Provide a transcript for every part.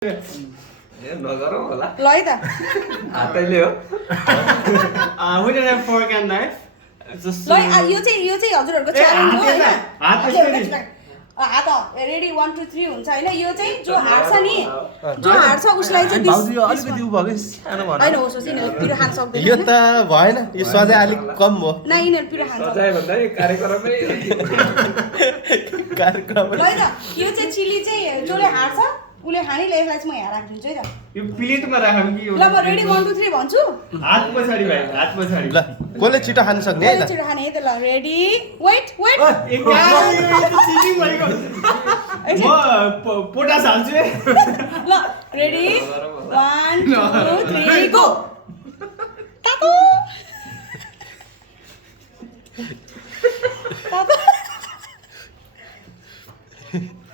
नगरौँ होला ल है त हातैले हो We don't have fork and knife. Just ल यो चाहिँ हजुरहरुको च्यालेन्ज हो हैन हात हात रेडी 1 2 3 हुन्छ हैन यो चाहिँ जो हार्छ नि जो हार्छ उसलाई चाहिँ भाउजू यो अलिकति उ भयो कि सानो भन हैन होस् यिनीहरु पिरो खान सक्दैन यो त भएन यो सजाय अलिक कम भयो न यिनीहरु पिरो खान्छ सजाय भन्दा कार्यक्रममै कार्यक्रम ल है त यो चाहिँ चिली चाहिँ जसले हार्छ उले खाने ले यसलाई चाहिँ म यहाँ राखिदिन्छु है त यो प्लेटमा राखौँ कि ल म रेडी 1 2 3 भन्छु हात पछाडि भाइ हात पछाडि ल कसले छिटो खान सक्ने है कसले त छिटो खाने है त ल रेडी वेट चिटिङ भएको म पोटास हाल्छु है ल रेडी 1 2 3 गो तातो तातो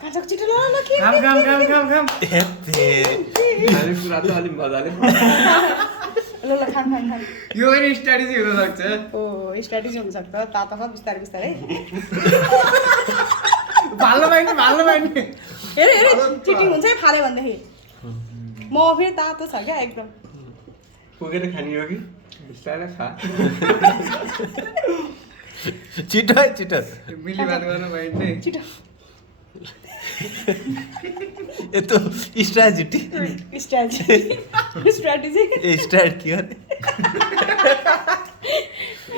कान्छ छिटो ल के काम हेते खाने कुरा त अलि मजाले ल ल खान यो पनि स्ट्र्याटेजी हुन सक्छ ओ स्ट्र्याटेजी हुन सक्छ तातो खा बिस्तारै बिस्तारै भाल्न पाइने हेरे चिटिङ हुन्छ है फाले भन्दाखेरि म फेरि तातो छ क्या एकदम पुगेर खाने हो कि बिस्तारै खा छिटो है छिटो मिली बात गर्न पाइने छिटो यतो स्ट्र्याटेजी स्ट्र्याटेजी ए स्ट्र्याट के हो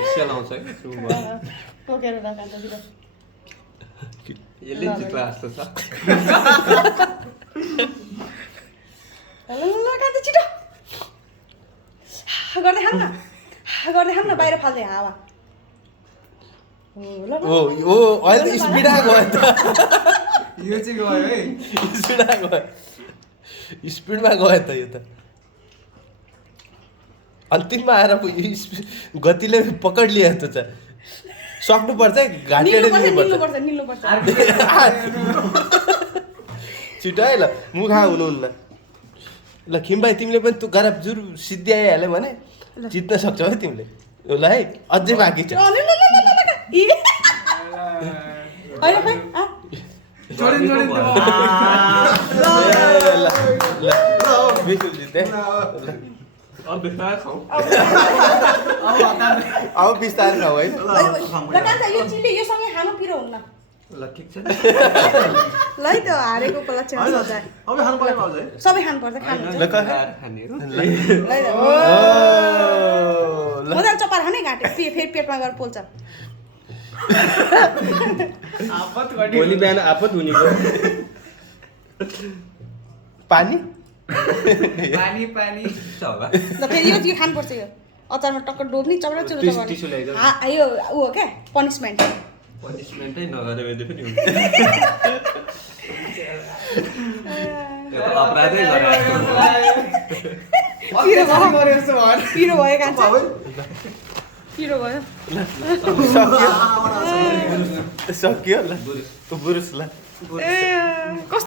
एक्सेल आउँछ कि टोकेर राख्छ छिटो यसले जित्ला जस्तो छ ल कान्छ छिटो गर्दै खान न बाहिर फाल्दै हावा ल ओ अहिले त स्पिडा गयो त यो चाहिँ गयो है स्पिडा गयो स्पिडमा गयो त यो त अन्तिममा आएर गतिले पकड लियो त छ सक्नुपर्छ है घाँटेर निल्नुपर्छ छिटो है ल मुखा हुनुहुन्न ल खिम भाइ तिमीले पनि तँ गराब जुर सिद्ध्याइहाल्यो भने जित्न सक्छौ है तिमीले ल है अझै बाँकी छ बिल्कुल जिते अब बिस्तारै खाऊ अब बिस्तारै खाऊ है यो चिल्ली यो सँगै खानु पिरो हुन्न ल ठिक छ ल है त हारेको उपलक्ष्यमा सजाय सबै खानुपर्छ खानु ल खाने हो मजाले चपार खाने घाँटे फेरि पेटमा गएर पोल्छ भोलि बिहान आपत हुने पानी पानी छ होला ल फेरि यो खानुपर्छ यो अचारमा टक्क डोब्ने चपडा चुरो टिसु ल्याइदेऊ यो ऊ हो क्या पनिसमेन्ट पनिसमेन्टै नगरे भने पनि हुन्छ यो त अपराधै गरे पिरो भयो कान्छ पिरो भयो सक्यो ल बुरुस ल ए कस्तो